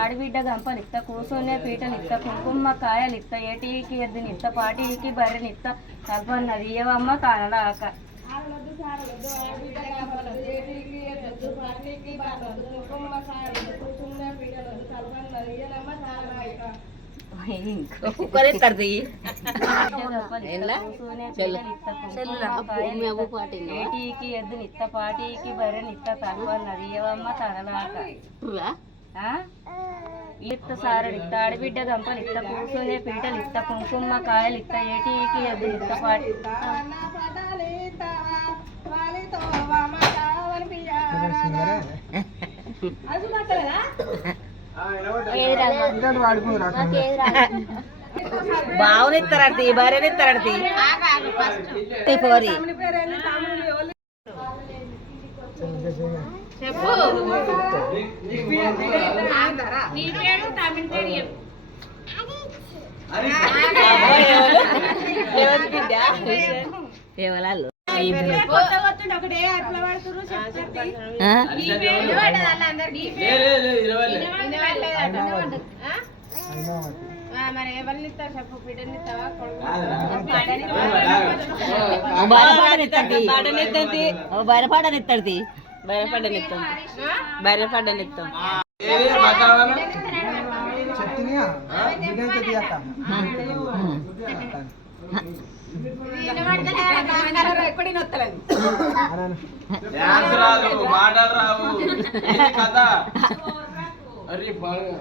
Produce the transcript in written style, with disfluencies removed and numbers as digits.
ఆడబిడ్డ గంపలు ఇస్తా, కూర్చొనే పీటలు ఇస్తా, కుంకుమ కాయలు ఇస్తా, ఏటికి ఎద్దుని ఇస్తా, పాటికి బర్రెని ఇస్తా, తప్పన్నది ఇవ్వమ్మ కానలాక. ఏటికి ఎద్దుని ఇస్తా, పాటికి బర్రెని ఇస్తా, తప్పన్నది ఇవ్వమ్మ కానలాక. ఇత్త సారలు ఇస్తా, ఆడబిడ్డ గంపలు ఇస్తా, కూర్చొనే పీటలు ఇస్తా, కుంకుమ కాయలు ఇస్తా, ఏటికి ఎద్దుని ఇస్తా, పాటి బావునిస్తారటి భార్యనిస్తారటి పోరి చెప్పు ఎవరాలు బయటపడనిస్తాడు బయటపడనిస్తాం మాటలు రావు కథ అరే బాగా